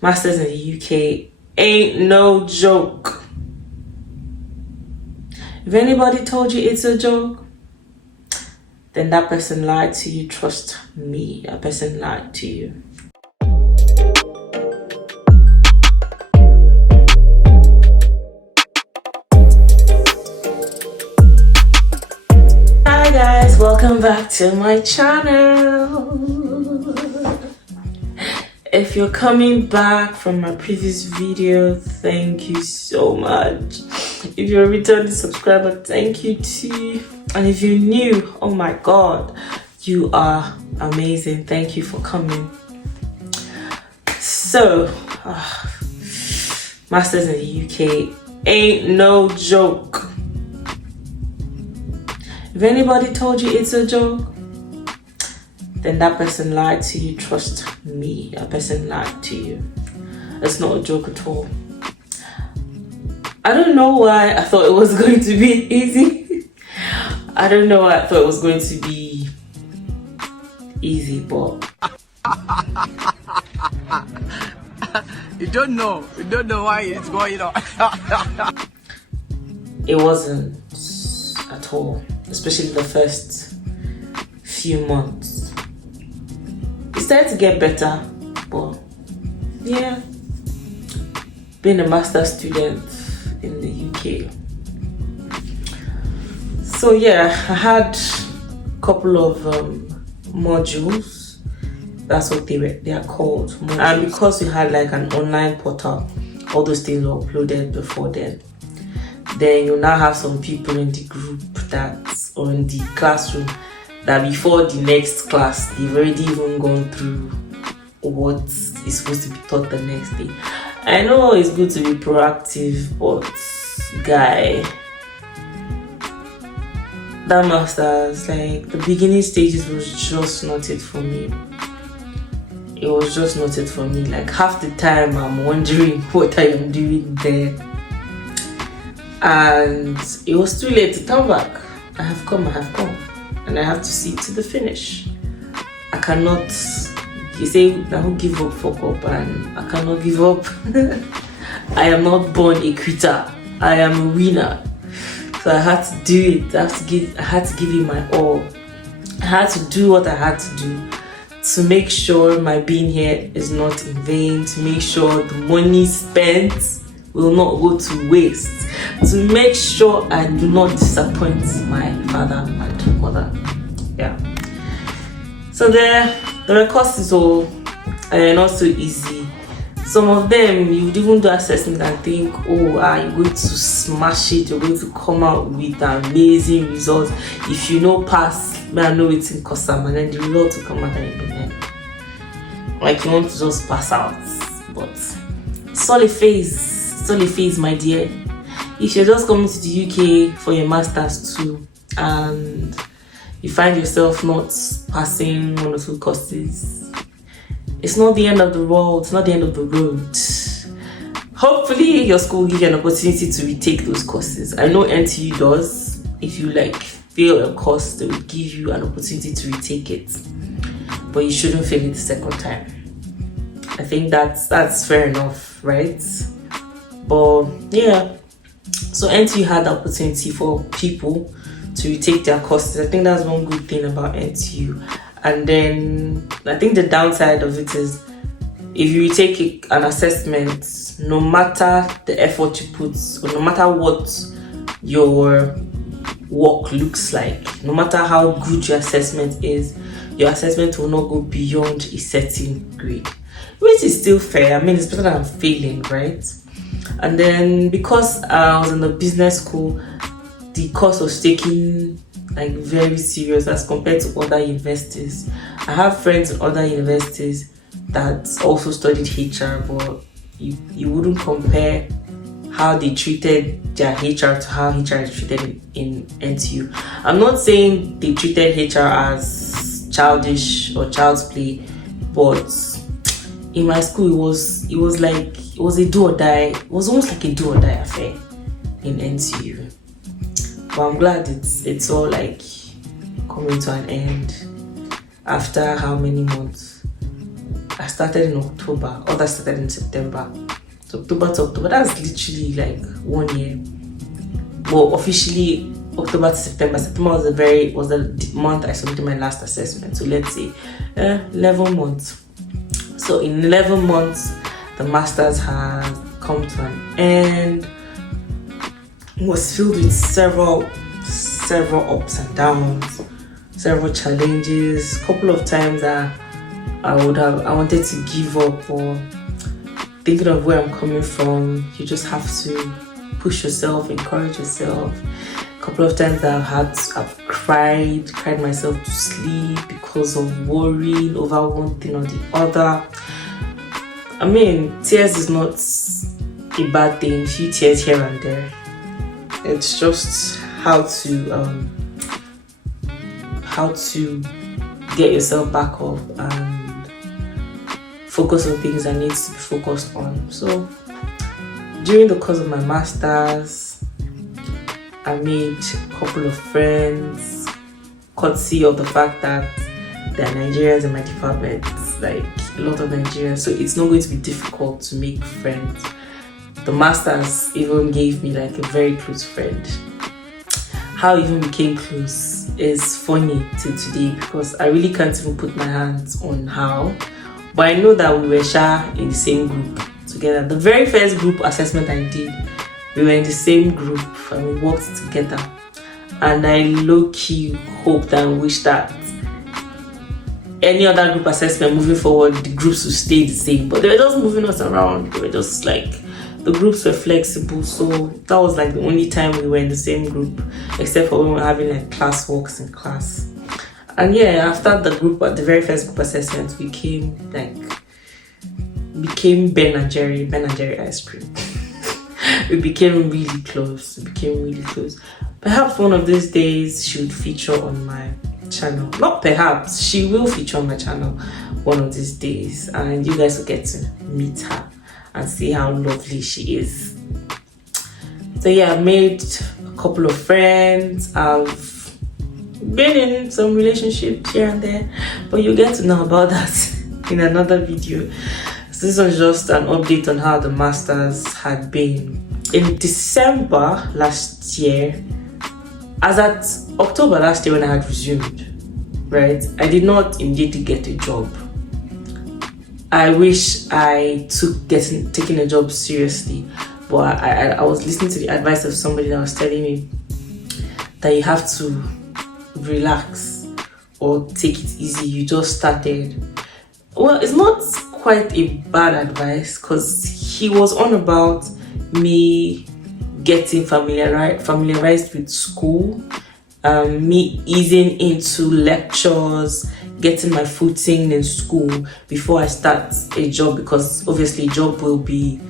Masters in the UK ain't no joke. If anybody told you it's a joke, then that person lied to you. Trust me, that person lied to you. Hi guys, welcome back to my channel. If you're coming back from my previous video, thank you so much. If you're a returning subscriber, thank you too. And if you're new, oh my god, you are amazing. Thank you for coming. So, Masters in the UK ain't no joke. If anybody told you it's a joke, then that person lied to you. Trust me, that person lied to you. It's not a joke at all. I don't know why I thought it was going to be easy. I don't know why I thought it was going to be easy, but you don't know why it's going on. it wasn't at all, especially the first few months. It started to get better, but yeah, being a master's student in the UK. So yeah, I had a couple of modules. That's what they are called. Modules. And because we had like an online portal, all those things were uploaded before then. Then you now have some people in the group that's or in the classroom that before the next class, they've already even gone through what is supposed to be taught the next day. I know it's good to be proactive, but guy, that master's, like the beginning stages was just not it for me. It was just not it for me. Like half the time I'm wondering what I am doing there. And it was too late to turn back. I have come. And I have to see to the finish. I cannot, you say, I won't give up, fuck up, and I cannot give up. I am not born a quitter. I am a winner. So I had to do it. I had to give it my all. I had to do what I had to do to make sure my being here is not in vain, to make sure the money spent will not go to waste, to make sure I do not disappoint my father and mother. Yeah. So there are courses all not so easy. Some of them you would even do assessment and think, oh, you're going to smash it, you're going to come out with amazing results. If you know pass, I know it's in custom, and then the results will come out and you'll be like you want to just pass out. But it's all a phase, my dear. If you're just coming to the UK for your masters too, and you find yourself not passing one or two courses, it's not the end of the world, it's not the end of the road. Hopefully your school will give you an opportunity to retake those courses. I know NTU does. If you like fail a course, they will give you an opportunity to retake it, but you shouldn't fail it the second time. I think that's fair enough, right? But yeah, so NTU had the opportunity for people to retake their courses. I think that's one good thing about NTU. And then I think the downside of it is if you take an assessment, no matter the effort you put, or no matter what your work looks like, no matter how good your assessment is, your assessment will not go beyond a certain grade, which is still fair. I mean, it's better than failing, right? And then because I was in the business school, the course was taken like very serious as compared to other universities. I have friends in other universities that also studied HR, but you wouldn't compare how they treated their HR to how HR is treated in NTU. I'm not saying they treated HR as childish or child's play, but in my school it was a do or die. It was almost like a do or die affair in NTU. But I'm glad it's all like coming to an end after how many months? I started in October, others started in September. So October to October, that's literally like 1 year. Well, officially October to September. September was the month I submitted my last assessment. So let's say 11 months. So in 11 months, the masters has come to an end. It was filled with several ups and downs, several challenges. A couple of times that I wanted to give up, or thinking of where I'm coming from. You just have to push yourself, encourage yourself. A couple of times that I've cried myself to sleep because of worrying over one thing or the other. I mean, tears is not a bad thing. A few tears here and there. It's just how to get yourself back up and focus on things that needs to be focused on. So during the course of my masters, I made a couple of friends, courtesy of the fact that there are Nigerians in my department, like a lot of Nigerians, so it's not going to be difficult to make friends. The masters even gave me like a very close friend. How we even became close is funny till today, because I really can't even put my hands on how, but I know that we were in the same group together. The very first group assessment I did, we were in the same group and we worked together, and I low-key hoped and wished that any other group assessment moving forward, the groups would stay the same, but they were just moving us around. They were just like, the groups were flexible, so that was like the only time we were in the same group, except for when we were having like class walks in class. And yeah, after the very first group assessment, we became Ben and Jerry ice cream. We became really close. Perhaps one of these days she would feature on my channel. Not perhaps, she will feature on my channel one of these days, and you guys will get to meet her and see how lovely she is. So yeah, I made a couple of friends. I've been in some relationships here and there, but you'll get to know about that in another video. So this was just an update on how the masters had been. In December last year, as at October last year when I had resumed, right, I did not immediately get a job. I wish I took taking a job seriously, but I was listening to the advice of somebody that was telling me that you have to relax or take it easy. You just started. Well, it's not quite a bad advice, because he was on about me getting familiarized with school, me easing into lectures, getting my footing in school before I start a job, because obviously a job will be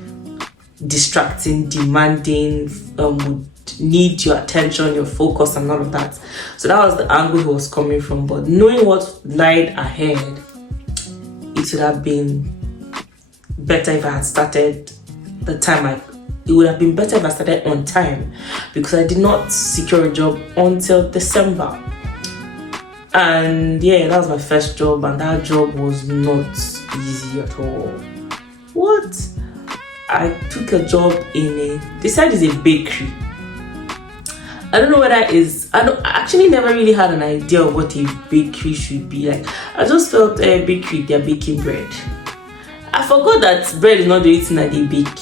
distracting, demanding, would need your attention, your focus and all of that. So that was the angle he was coming from. But knowing what lied ahead, it would have been better if I had started it would have been better if I started on time, because I did not secure a job until December. And yeah, that was my first job, and that job was not easy at all. What? I took a job they said it's a bakery. I don't know what that is. I actually never really had an idea of what a bakery should be like. I just felt a bakery, they're baking bread. I forgot that bread is not the only thing that they bake.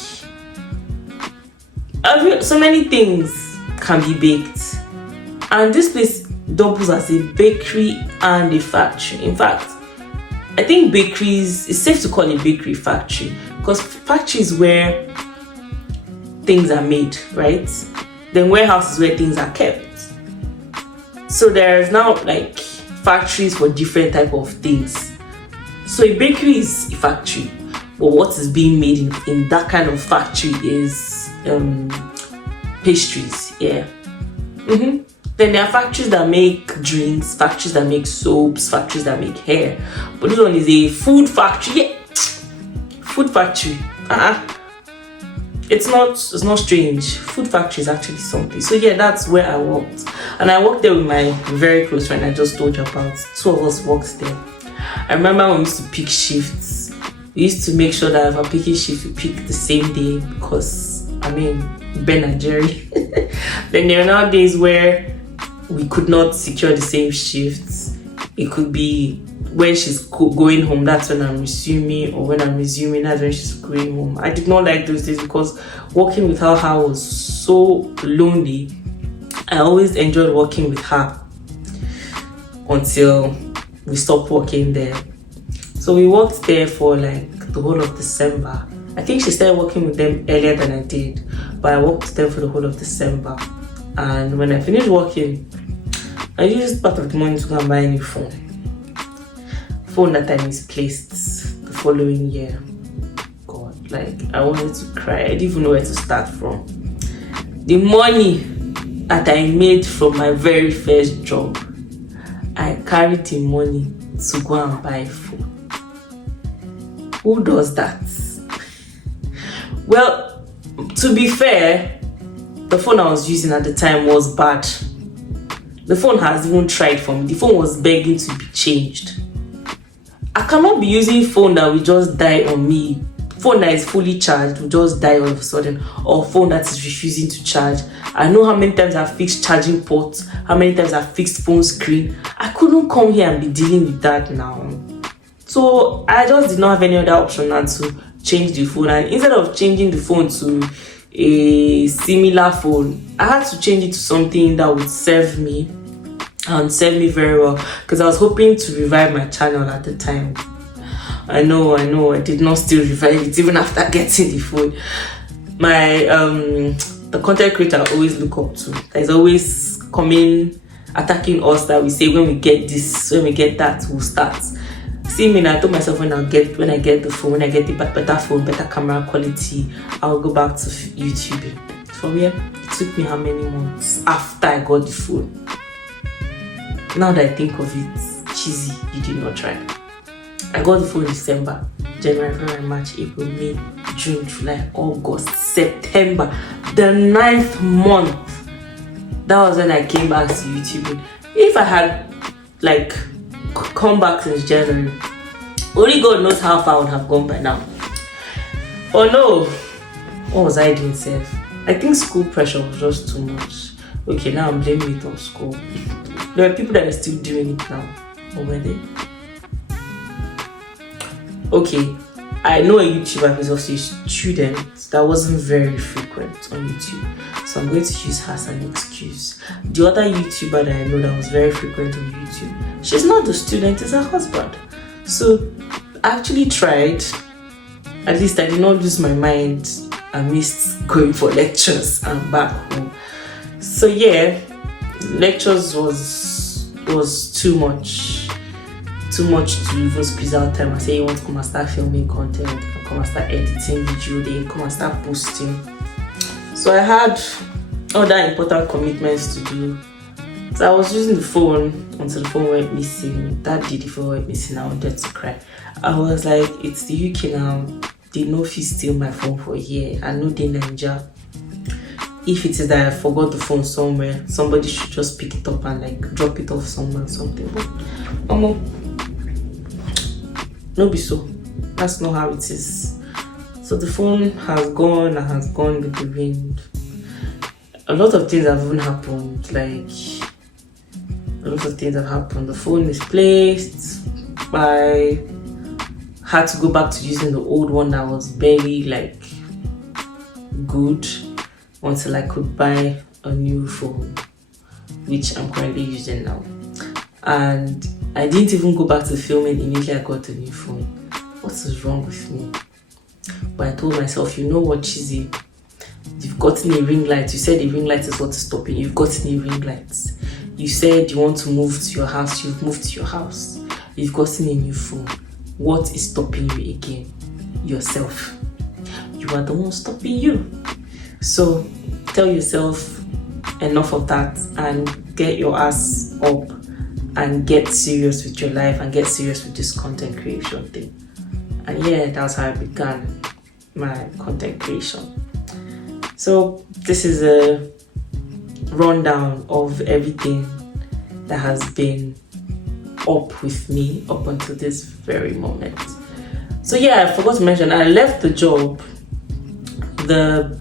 So many things can be baked, and this place doubles as a bakery and a factory. In fact, I think it's safe to call a bakery factory, because factory is where things are made, right? Then warehouse is where things are kept. So there's now like factories for different type of things. So a bakery is a factory, but what is being made in that kind of factory is pastries. Yeah. Then there are factories that make drinks, factories that make soaps, factories that make hair. But this one is a food factory. Yeah. Food factory. It's not strange. Food factory is actually something. So yeah, that's where I worked. And I worked there with my very close friend I just told you about. Two of us worked there. I remember when we used to pick shifts. We used to make sure that if we're picking shift, we pick the same day because, I mean, Ben and Jerry. Then there are now days where we could not secure the same shifts. It could be when she's going home, that's when I'm resuming, or when I'm resuming, that's when she's going home. I did not like those days because working without her was so lonely. I always enjoyed working with her until we stopped working there. So we worked there for like the whole of December. I think she started working with them earlier than I did, but I worked with them for the whole of December. And when I finished working, I used part of the money to go and buy a new phone. Phone that I misplaced the following year. God, like I wanted to cry. I didn't even know where to start from. The money that I made from my very first job, I carried the money to go and buy a phone. Who does that? Well, to be fair, the phone I was using at the time was bad. The phone has even tried for me. The phone was begging to be changed. I cannot be using phone that will just die on me. Phone that is fully charged will just die all of a sudden, or phone that is refusing to charge. I know how many times I've fixed charging ports, how many times I've fixed phone screen. I couldn't come here and be dealing with that now. So I just did not have any other option than to change the phone. And instead of changing the phone to a similar phone, I had to change it to something that would serve me and serve me very well, because I was hoping to revive my channel at the time. I know, I did not still revive it even after getting the phone. My the content creator I always look up to, that is always coming attacking us, that we say when we get this, when we get that, we'll start. See me now, I told myself when I get the phone, when I get the better phone, better camera quality, I'll go back to YouTube. For me, it took me how many months after I got the phone? Now that I think of it, cheesy, you did not try. I got the phone in December, January, February, March, April, May, June, July, August, September, the 9th month. That was when I came back to YouTube. If I had like come back since January, only God knows how far I would have gone by now. Oh no, what was I doing, Seth? I think school pressure was just too much. Okay, now I'm blaming it on school. There are people that are still doing it now. Or were they? Okay, I know a YouTuber who's also a student that wasn't very frequent on YouTube, so I'm going to use her as an excuse. The other YouTuber that I know that was very frequent on YouTube, she's not the student, it's her husband. So I actually tried. At least I did not lose my mind. I missed going for lectures and back home. So yeah, lectures was too much to even squeeze out time. I say you want to come and start filming content, come and start editing video, then come and start posting. So I had other important commitments to do. So I was using the phone until the phone went missing. That day the phone went missing, I wanted to cry. I was like, it's the UK now. They know if you steal my phone for a year. I know they Ninja. If it is that I forgot the phone somewhere, somebody should just pick it up and like drop it off somewhere or something. But no be so. That's not how it is. So the phone has gone and has gone with the wind. A lot of things have even happened. Like a lot of things have happened. The phone is placed. I had to go back to using the old one that was barely like good until I could buy a new phone, which I'm currently using now. And I didn't even go back to filming immediately I got a new phone. What is wrong with me? But I told myself, you know what, Cheesy? You've gotten a ring light. You said the ring light is what is stopping you. You've gotten a ring light. You said you want to move to your house. You've moved to your house. You've gotten a new phone. What is stopping you again? Yourself. You are the one stopping you. So tell yourself enough of that and get your ass up and get serious with your life and get serious with this content creation thing. And yeah, that's how I began my content creation. So this is a rundown of everything that has been up with me up until this very moment. So yeah, I forgot to mention, I left the job, the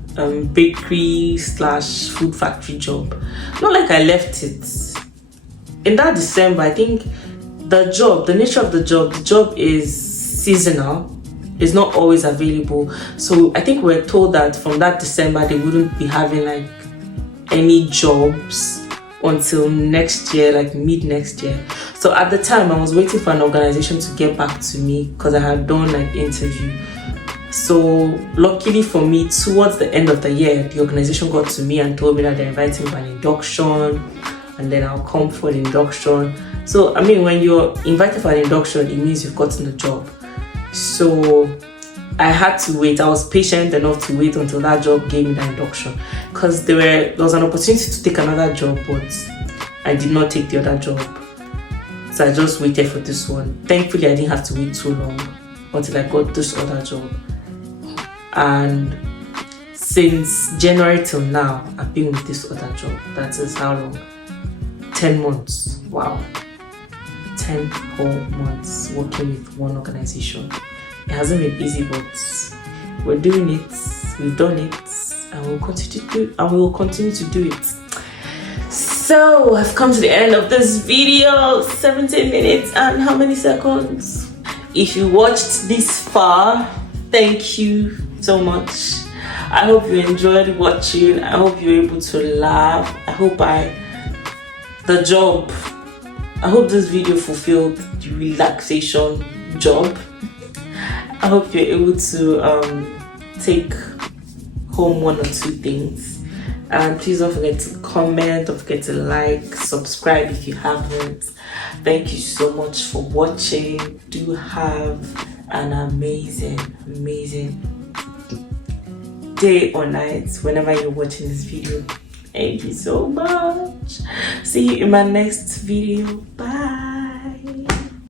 bakery slash food factory job. Not like I left it. In that December, I think the nature of the job is seasonal. It's not always available. So I think we're told that from that December, they wouldn't be having like any jobs until next year, like mid next year. So at the time, I was waiting for an organization to get back to me because I had done like interview. So luckily for me, towards the end of the year, the organization got to me and told me that they're inviting me for an induction, and then I'll come for the induction. So I mean, when you're invited for an induction, it means you've gotten the job. So I had to wait. I was patient enough to wait until that job gave me the induction, because there was an opportunity to take another job, but I did not take the other job. So I just waited for this one. Thankfully, I didn't have to wait too long until I got this other job. And since January till now, I've been with this other job. That is how long? 10 months. Wow. 10 whole months working with one organization. It hasn't been easy, but we're doing it. We've done it, and we will continue to do it. So I've come to the end of this video. 17 minutes and how many seconds? If you watched this far, thank you so much. I hope you enjoyed watching. I hope you're able to laugh. I hope this video fulfilled the relaxation job. I hope you're able to take home one or two things. And please don't forget to comment, don't forget to like, subscribe if you haven't. Thank you so much for watching. Do have an amazing day or night whenever you're watching this video. Thank you so much. See you in my next video. Bye.